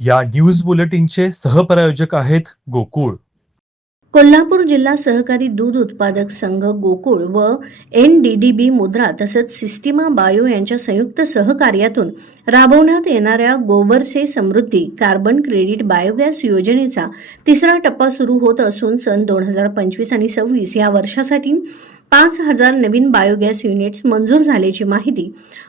या न्यूज बुलेटिनचे सहप्रायोजक आहेत गोकुळ. कोल्हापूर जिल्हा सहकारी दूध उत्पादक संघ गोकुळ व एन डी डी बी मुद्रा तसंच सिस्टिमा बायो यांच्या संयुक्त सहकार्यातून राबवण्यात येणाऱ्या गोबरसे समृद्धी कार्बन क्रेडिट बायोगॅस योजनेचा तिसरा टप्पा सुरू होत असून सन दोन हजार पंचवीस आणि सव्वीस या वर्षासाठी पाच हजार नवीन बायोगॅस युनिट्स मंजूर झाल्याची माहिती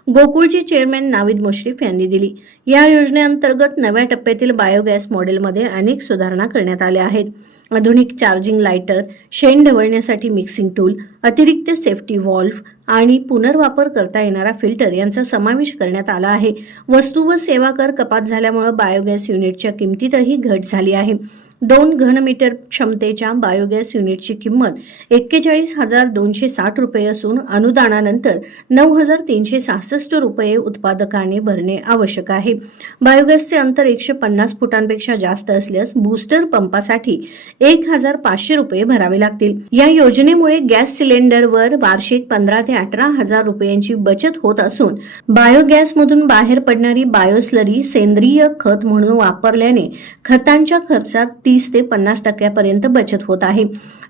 गोकुळचे चेअरमॅन नाविद मुश्रीफ यांनी दिली. या योजनेअंतर्गत नव्या टप्प्यातील बायोगॅस मॉडेलमध्ये अनेक सुधारणा करण्यात आल्या आहेत. आधुनिक चार्जिंग लायटर शेण ढवळण्यासाठी मिक्सिंग टूल अतिरिक्त सेफ्टी व्हॉल्फ आणि पुनर्वापर करता येणारा फिल्टर यांचा समावेश करण्यात आला आहे. वस्तू व सेवा कर कपात झाल्यामुळे बायोगॅस युनिटच्या किमतीतही घट झाली आहे. दोन घनमीटर क्षमतेच्या बायोगॅस युनिटची किंमत एक्केचाळीस हजार दोनशे साठ रुपये असून अनुदानानंतर नऊ हजार तीनशे सहासष्ट रुपये उत्पादकाने भरणे आवश्यक आहे. बायोगॅसचे अंतर एकशे पन्नास फुटांपेक्षा जास्त असल्यास बूस्टर पंपासाठी एक हजार पाचशे रुपये भरावे लागतील. या योजनेमुळे गॅस सिलेंडरवर वार्षिक पंधरा ते अठरा हजार रुपयांची बचत होत असून बायोगॅसमधून बाहेर पडणारी बायोस्लरी सेंद्रिय खत म्हणून वापरल्याने खतांच्या खर्चात तीस ते पन्नास टक्क्यापर्यंत बचत होत आहे.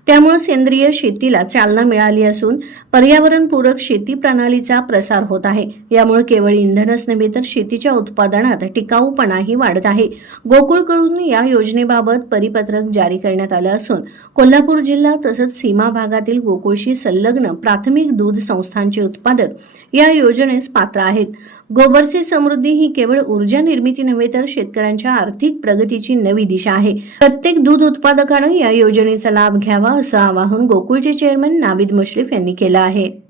त्यामुळे सेंद्रिय शेतीला चालना मिळाली असून पर्यावरणपूरक शेती प्रणालीचा प्रसार होत आहे. यामुळे केवळ इंधनच नव्हे तर शेतीच्या उत्पादनात टिकाऊपणाही वाढत आहे. गोकुळकडून या योजनेबाबत परिपत्रक जारी करण्यात आलं असून कोल्हापूर जिल्हा तसंच सीमा भागातील गोकुळशी संलग्न प्राथमिक दूध संस्थांचे उत्पादक या योजनेस पात्र आहेत. गोबरसे समृद्धी ही केवळ ऊर्जा निर्मिती नव्हे तर शेतकऱ्यांच्या आर्थिक प्रगतीची नवी दिशा आहे. प्रत्येक दूध उत्पादकानं या योजनेचा लाभ घ्यावा असं आवाहन गोकुळचे चेअरमन नाविद मुश्रीफ यांनी केलं आहे.